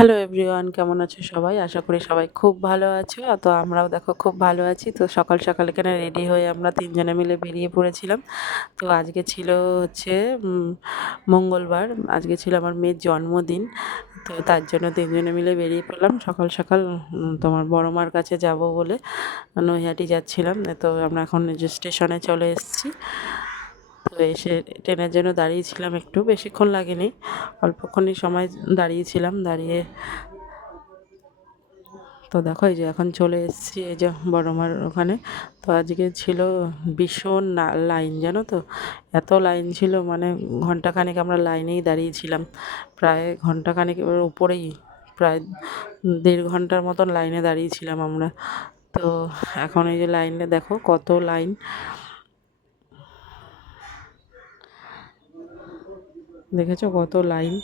Hello everyone, কেমন আছো সবাই? আশা করি সবাই খুব ভালো আছো। তো আমরাও দেখো খুব ভালো আছি। তো সকাল সকাল এখানে রেডি হয়ে আমরা তিনজনে মিলে বেরিয়ে পড়েছিলাম। তো আজকে ছিল হচ্ছে মঙ্গলবার। আজকে ছিল আমার মেয়ের জন্মদিন। তো তার জন্য তিনজনে মিলে বেরিয়ে পড়লাম সকাল সকাল। তোমার বড় মার কাছে যাব বলে নৈহাটি যাচ্ছিলাম। তো আমরা এখন যে স্টেশনে চলে এসেছি। তো এসে ট্রেনের জন্য দাঁড়িয়েছিলাম, একটু বেশিক্ষণ লাগেনি, অল্পক্ষণই সময় দাঁড়িয়েছিলাম। দাঁড়িয়ে তো দেখো এই যে এখন চলে এসেছি এই যে বড়মার ওখানে। তো আজকে ছিল ভীষণ লাইন, জানো তো, এত লাইন ছিল, মানে ঘন্টাখানেক আমরা লাইনেই দাঁড়িয়েছিলাম, প্রায় ঘন্টাখানেক উপরেই, প্রায় 1.5 ঘন্টার মতন লাইনে দাঁড়িয়েছিলাম আমরা। তো এখন এই যে লাইনে দেখো কত লাইন, দেখেছো কত লাইন।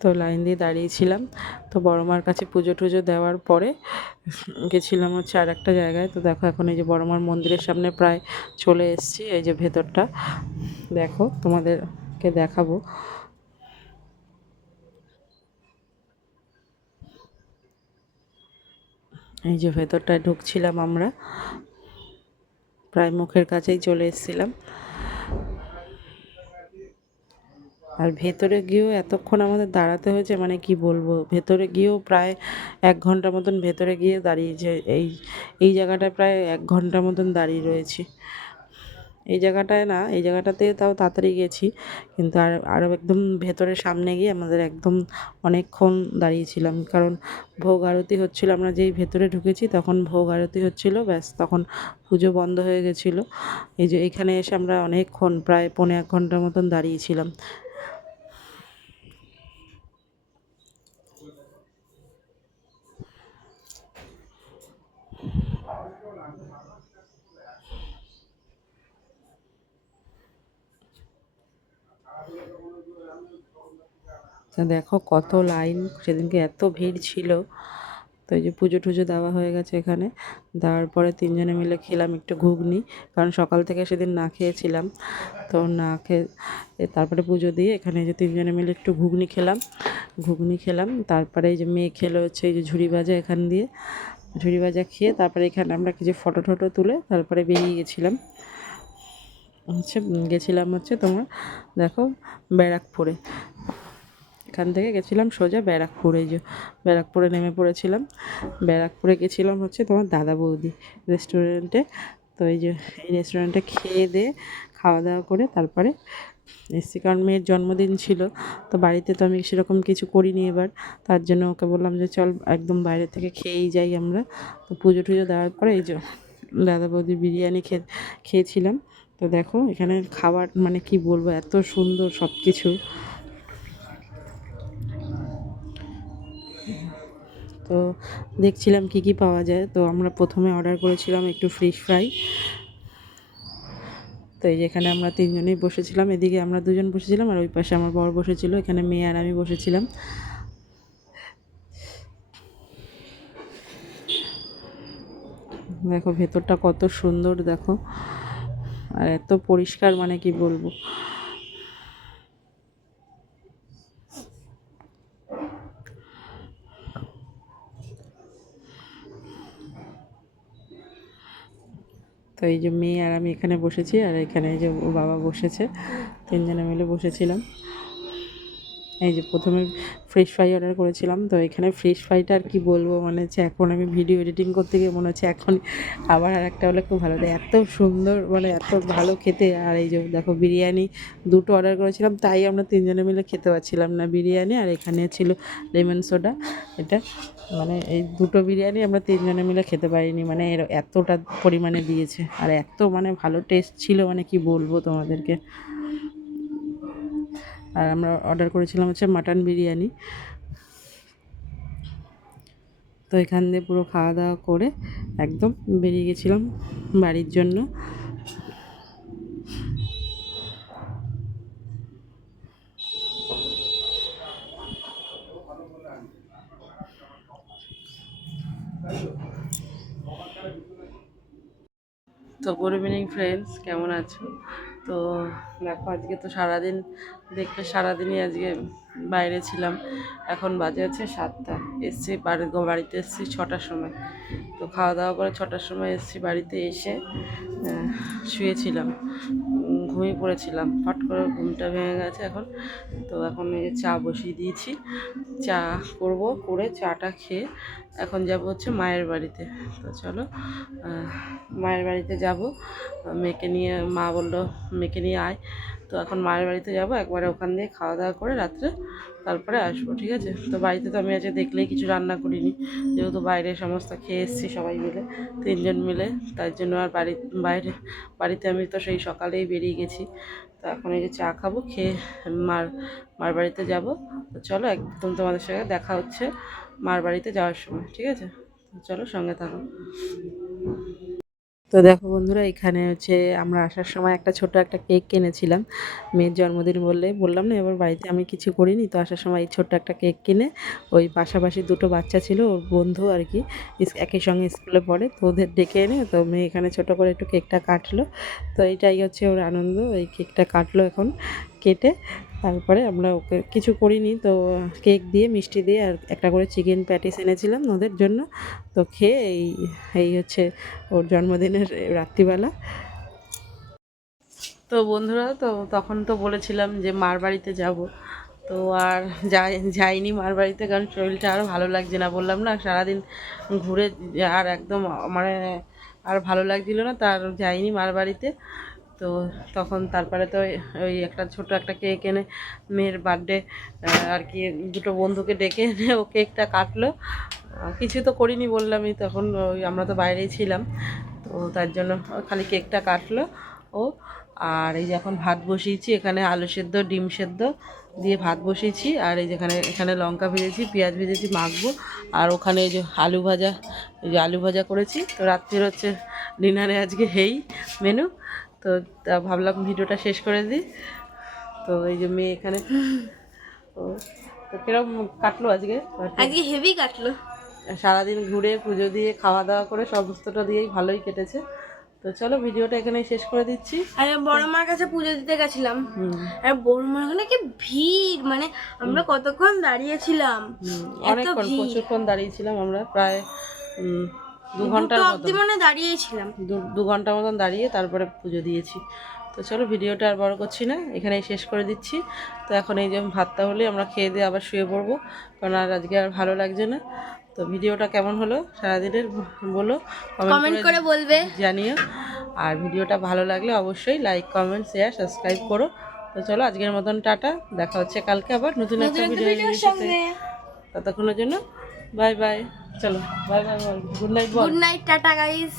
তো লাইন দিয়ে দাঁড়িয়েছিলাম। তো বড় মার কাছে পুজো টুজো দেওয়ার পরে গেছিলাম হচ্ছে আর একটা জায়গায়। তো দেখো এখন এই যে বড় মার মন্দিরের সামনে প্রায় চলে এসেছি। এই যে ভেতরটা দেখো, তোমাদেরকে দেখাবো। এই যে ভেতরটায় ঢুকছিলাম আমরা, প্রায় মুখের কাছেই চলে এসেছিলাম। আর ভেতরে গিয়েও এতক্ষণ আমাদের দাঁড়াতে হয়েছে, মানে কি বলবো, ভেতরে গিয়েও প্রায় 1 ঘন্টা মতন ভেতরে গিয়ে দাঁড়িয়েছে। এই জায়গাটায় প্রায় 1 ঘন্টা মতন দাঁড়িয়ে রয়েছি। এই জায়গাটায় না, এই জায়গাটাতে তাও তাড়াতাড়ি গেছি, কিন্তু আরও একদম ভেতরের সামনে গিয়ে আমাদের একদম অনেকক্ষণ দাঁড়িয়েছিলাম, কারণ ভোগ আরতি হচ্ছিলো। আমরা যেই ভেতরে ঢুকেছি তখন ভোগ আরতি হচ্ছিলো, ব্যাস তখন পুজো বন্ধ হয়ে গেছিলো। এই যে এখানে এসে আমরা অনেকক্ষণ, প্রায় 1.25 ঘন্টার মতন দাঁড়িয়েছিলাম। তো দেখো কত লাইন, সেদিনকে এত ভিড় ছিল। তো এই যে পুজো টুজো দেওয়া হয়ে গেছে এখানে। দেওয়ার পরে তিনজনে মিলে খেলাম একটু ঘুগনি, কারণ সকাল থেকে সেদিন না খেয়েছিলাম। তো না খেয়ে তারপরে পুজো দিয়ে এখানে এই যে তিনজনে মিলে একটু ঘুগনি খেলাম। তারপরে এই যে মেয়ে খেলো হচ্ছে এই যে ঝুড়ি ভাজা, এখান দিয়ে ঝুড়ি ভাজা খেয়ে তারপরে এখানে আমরা কিছু ফটো টটো তুলে তারপরে বেরিয়ে গেছিলাম হচ্ছে তোমার দেখো ব্যারাকপুরে। এখান থেকে গেছিলাম সোজা ব্যারাকপুর। এই যে ব্যারাকপুরে নেমে পড়েছিলাম। ব্যারাকপুরে গেছিলাম হচ্ছে তোমার দাদা বৌদি রেস্টুরেন্টে। তো এই যে এই রেস্টুরেন্টে খেয়ে দিয়ে, খাওয়া দাওয়া করে তারপরে এসছি, কারণ মেয়ের জন্মদিন ছিল। তো বাড়িতে তো আমি সেরকম কিছু করিনি এবার। তার জন্য ওকে বললাম যে চল একদম বাইরে থেকে খেয়েই যাই আমরা। তো পুজো টুজো দেওয়ার পরে এই যে দাদা বৌদির বিরিয়ানি খেয়েছিলাম। তো দেখো এখানে খাবার, মানে কি বলবো, এত সুন্দর সব কিছু। তো দেখছিলাম কি কি পাওয়া যায়। তো আমরা প্রথমে অর্ডার করেছিলাম একটু ফিশ ফ্রাই। তো এই যেখানে আমরা তিনজনেই বসেছিলাম, এদিকে আমরা দুজন বসেছিলাম আর ওই পাশে আমার বর বসেছিল, এখানে মেয়ে আর আমি বসেছিলাম। দেখো ভেতরটা কত সুন্দর দেখো, আর এত পরিষ্কার, মানে কি বলবো। তো এই যে মেয়ে আর আমি এখানে বসেছি, আর এখানে এই যে ও বাবা বসেছে, তিনজনে মিলে বসেছিলাম। এই যে প্রথমে ফিশ ফ্রাই অর্ডার করেছিলাম। তো এখানে ফিশ ফ্রাইটা আর কি বলবো, মনে হচ্ছে এখন আমি ভিডিও এডিটিং করতে গিয়ে মনে হচ্ছে এখন আবার আর একটা হলে খুব ভালো দেয়, এত সুন্দর, মানে এত ভালো খেতে। আর এই যে দেখো বিরিয়ানি দুটো অর্ডার করেছিলাম, তাই আমরা তিনজনে মিলে খেতে পারছিলাম না বিরিয়ানি, আর এখানে ছিল লেমন সোডা। এটা মানে এই দুটো বিরিয়ানি আমরা তিনজনে মিলে খেতে পারিনি, মানে এতটা পরিমাণে দিয়েছে, আর এত মানে ভালো টেস্ট ছিল, মানে কি বলবো তোমাদেরকে। আর আমরা অর্ডার করেছিলাম হচ্ছে মাটন বিরিয়ানি। তো এখান দিয়ে পুরো খাওয়া দাওয়া করে একদম বেরিয়ে গেছিলাম বাড়ির জন্য। তো গুড ইভিনিং ফ্রেন্ডস, কেমন আছো? তো দেখো আজকে তো সারাদিন দেখতে সারাদিনই আজকে বাইরে ছিলাম। এখন বাজে হচ্ছে 7টা, এসছি বাড়িতে এসছি 6টার সময়। তো খাওয়া দাওয়া করে 6টার সময় এসছি, বাড়িতে এসে শুয়েছিলাম, ঘুমিয়ে পড়েছিলাম, ফট করে ঘুমটা ভেঙে গেছে এখন। তো এখন এই যে চা বসিয়ে দিয়েছি, চা করব, করে চাটা খেয়ে এখন যাব হচ্ছে মায়ের বাড়িতে। তো চলো মায়ের বাড়িতে যাব, মেয়েকে নিয়ে, মা বললো মেয়েকে নিয়ে আয়। তো এখন মায়ের বাড়িতে যাব, একবারে ওখান দিয়ে খাওয়া দাওয়া করে রাত্রে তারপরে আসবো, ঠিক আছে? তো বাড়িতে তো আমি আজকে দেখলেই কিছু রান্না করিনি, যেহেতু বাইরে সমস্ত খেয়ে এসেছি সবাই মিলে, 3জন মিলে, তার জন্য আর বাড়িতে আমি তো সেই সকালেই বেরিয়ে গেছি। তো এখন এই যে চা খাবো, খেয়ে মার বাড়িতে যাব। তো চলো একদম তোমাদের সঙ্গে দেখা হচ্ছে মার বাড়িতে যাওয়ার সময়, ঠিক আছে? তো চলো সঙ্গে থাকো। তো দেখো বন্ধুরা, এখানে হচ্ছে আমরা আসার সময় একটা ছোট একটা কেক কিনেছিলাম মেয়ের জন্মদিন বললাম না, এবার বাড়িতে আমি কিছু করিনি। তো আসার সময় এই ছোট্ট একটা কেক কিনে, ওই পাশাপাশি দুটো বাচ্চা ছিল ওর বন্ধু আর কি, একই সঙ্গে স্কুলে পড়ে, তো ওদের ডেকে এনে তো মেয়ে এখানে ছোট করে একটু কেকটা কাটলো। তো এইটাই হচ্ছে ওর আনন্দ, এই কেকটা কাটলো এখন, কেটে তারপরে আমরা ওকে কিছু করিনি, তো কেক দিয়ে মিষ্টি দিয়ে আর একটা করে চিকেন প্যাটিস এনেছিলাম ওদের জন্য। তো খেয়ে এই হচ্ছে ওর জন্মদিনের রাত্রিবেলা। তো বন্ধুরা, তো তখন তো বলেছিলাম যে মার বাড়িতে যাব, তো আর যাইনি মার বাড়িতে, কারণ শরীরটা আরও ভালো লাগছে না, বললাম না সারাদিন ঘুরে আর একদম মানে আর ভালো লাগছিল না, তার যাইনি মার বাড়িতে। তো তখন তারপরে তো ওই একটা ছোট একটা কেক এনে মেয়ের বার্থডে আর কি, দুটো বন্ধুকে ডেকে এনে ও কেকটা কাটলো। কিছু তো করিনি বললামই, তখন ওই আমরা তো বাইরেই ছিলাম, তো তার জন্য খালি কেকটা কাটলো ও। আর এই যে এখন ভাত বসিয়েছি, এখানে আলু সেদ্ধ ডিম সেদ্ধ দিয়ে ভাত বসিয়েছি, আর এই যেখানে এখানে লঙ্কা ভেজেছি, পেঁয়াজ ভেজেছি, মাখবো। আর ওখানে এই যে আলু ভাজা, এই যে আলু ভাজা করেছি। তো রাত্রির হচ্ছে ডিনারে আজকে হেই মেনু। তো ভাবলাম ভিডিওটা শেষ করে দিই। তো এই যে মেয়ে এখানে, তো কিরকম কাটলো আজকে? হেভি কাটলো। সারাদিন ঘুরে পুজো দিয়ে খাওয়া দাওয়া করে সমস্তটা দিয়েই ভালোই কেটেছে। তো চলো ভিডিওটা এখানেই শেষ করে দিচ্ছি। আর বড় মার কাছে পুজো দিতে গেছিলাম, আর বড় মার ওখানে কি ভিড়, মানে আমরা কতক্ষণ দাঁড়িয়েছিলাম, অনেকক্ষণ, প্রচুরক্ষণ দাঁড়িয়েছিলাম আমরা, প্রায় 2 ঘন্টার মতো, মানে দাঁড়িয়েছিলাম, 2 ঘন্টার মতন দাঁড়িয়ে তারপরে পুজো দিয়েছি। তো চলো ভিডিওটা আর বড় করছি না, এখানেই শেষ করে দিচ্ছি। তো এখন এই যে ভাতটা হলে আমরা খেয়ে দিয়ে আবার শুয়ে পড়বো, কারণ আর আজকে আর ভালো লাগছে না। তো ভিডিওটা কেমন হলো সারাদিনের বলো, কমেন্ট করে বলবে, জানিও। আর ভিডিওটা ভালো লাগলে অবশ্যই লাইক কমেন্ট শেয়ার সাবস্ক্রাইব করো। তো চলো আজকের মতন টাটা, দেখা হচ্ছে কালকে আবার নতুন একটা ভিডিওর সাথে। ততক্ষণের জন্য বাই বাই, চলো bye bye, good night, good night, tata guys.